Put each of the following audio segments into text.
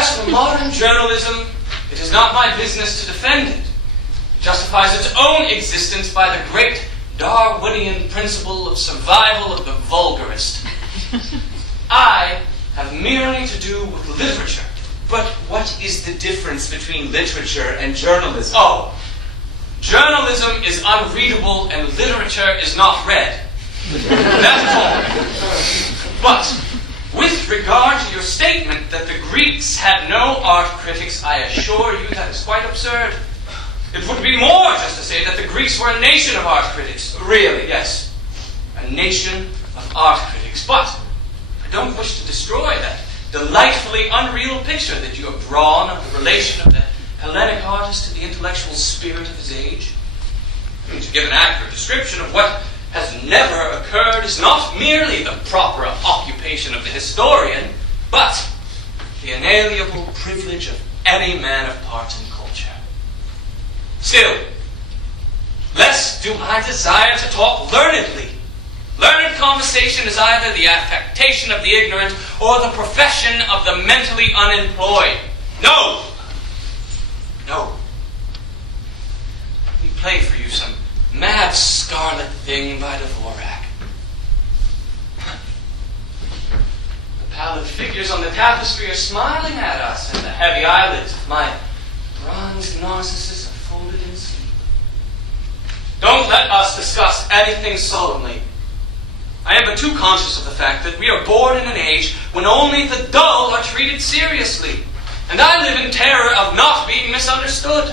As for modern journalism, it is not my business to defend it. It justifies its own existence by the great Darwinian principle of survival of the vulgarist. I have merely to do with literature. But what is the difference between literature and journalism? Oh, journalism is unreadable and literature is not read. That's all. But with regard to your statement that the Greeks had no art critics, I assure you that is quite absurd. It would be more just to say that the Greeks were a nation of art critics. Really? Yes, a nation of art critics. But I don't wish to destroy that delightfully unreal picture that you have drawn of the relation of the Hellenic artist to the intellectual spirit of his age. I mean, to give an accurate description of what has never occurred is not merely the proper occupation of the historian, but the inalienable privilege of any man of parts and culture. Still, less do I desire to talk learnedly. Learned conversation is either the affectation of the ignorant or the profession of the mentally unemployed. No! No. Let me play for you some mad scarlet thing by Dvorak. The pallid figures on the tapestry are smiling at us, and the heavy eyelids of my bronzed Narcissus are folded in sleep. Don't let us discuss anything solemnly. I am but too conscious of the fact that we are born in an age when only the dull are treated seriously, and I live in terror of not being misunderstood.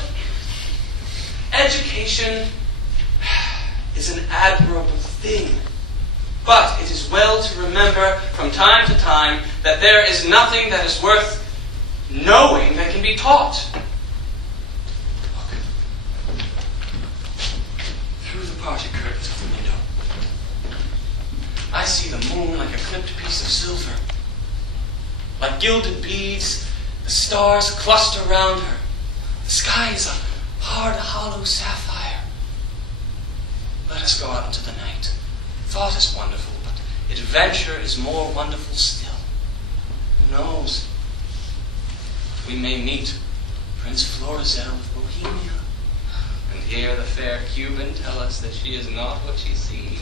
Education is an admirable thing, but it is well to remember from time to time that there is nothing that is worth knowing that can be taught. Look. Through the parted curtains of the window, I see the moon like a clipped piece of silver. Like gilded beads, the stars cluster round her. The sky is a hard, hollow sapphire. Let us go out into the night. Thought is wonderful, but adventure is more wonderful still. Who knows? We may meet Prince Florizel of Bohemia, and hear the fair Cuban tell us that she is not what she seems.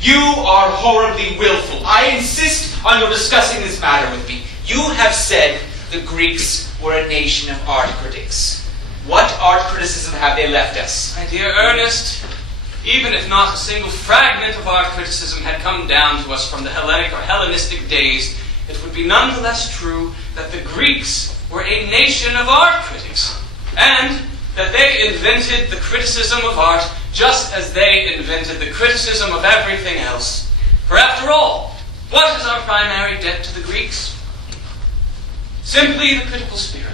You are horribly willful. I insist on your discussing this matter with me. You have said the Greeks were a nation of art critics. What art criticism have they left us? My dear Ernest, even if not a single fragment of art criticism had come down to us from the Hellenic or Hellenistic days, it would be nonetheless true that the Greeks were a nation of art critics, and that they invented the criticism of art just as they invented the criticism of everything else. For after all, what is our primary debt to the Greeks? Simply the critical spirit.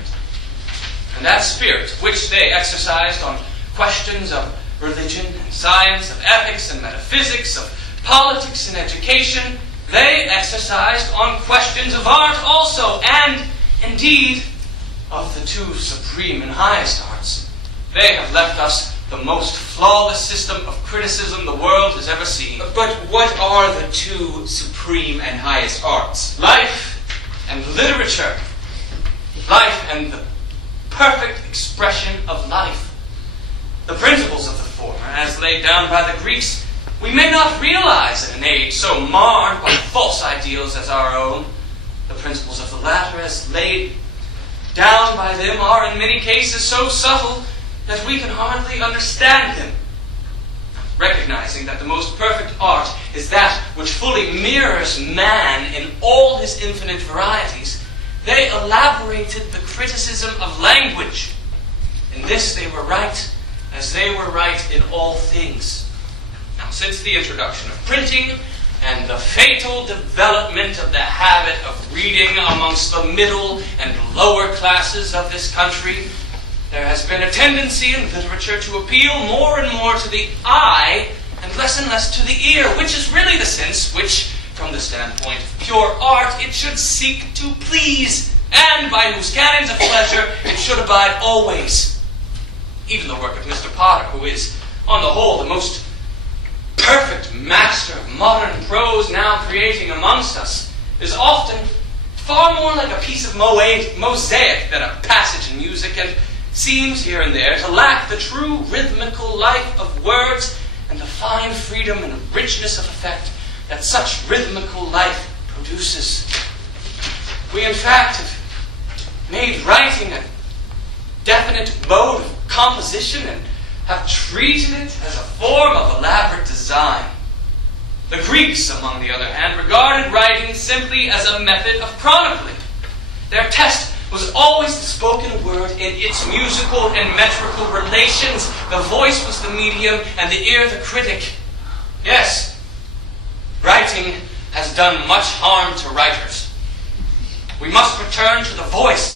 And that spirit which they exercised on questions of religion and science, of ethics and metaphysics, of politics and education, they exercised on questions of art also, and indeed of the two supreme and highest arts. They have left us the most flawless system of criticism the world has ever seen. But what are the two supreme and highest arts? Life and literature. Life and the perfect expression of life. The principles of the former, as laid down by the Greeks, we may not realize in an age so marred by false ideals as our own. The principles of the latter, as laid down by them, are in many cases so subtle that we can hardly understand them. Recognizing that the most perfect art is that which fully mirrors man in all his infinite varieties, they elaborated the criticism of language. In this they were right, as they were right in all things. Now, since the introduction of printing and the fatal development of the habit of reading amongst the middle and lower classes of this country, there has been a tendency in literature to appeal more and more to the eye and less to the ear, which is really the sense which, from the standpoint of pure art, it should seek to please, and by whose canons of pleasure it should abide always. Even the work of Mr. Potter, who is, on the whole, the most perfect master of modern prose now creating amongst us is often far more like a piece of mosaic than a passage in music, and seems here and there to lack the true rhythmical life of words and the fine freedom and richness of effect that such rhythmical life produces. We, in fact, have made writing a definite mode of composition and have treated it as a form of elaborate design. The Greeks, among the other hand, regarded writing simply as a method of chronicling. Their test was always the spoken word in its musical and metrical relations. The voice was the medium and the ear the critic. Yes, writing has done much harm to writers. We must return to the voice.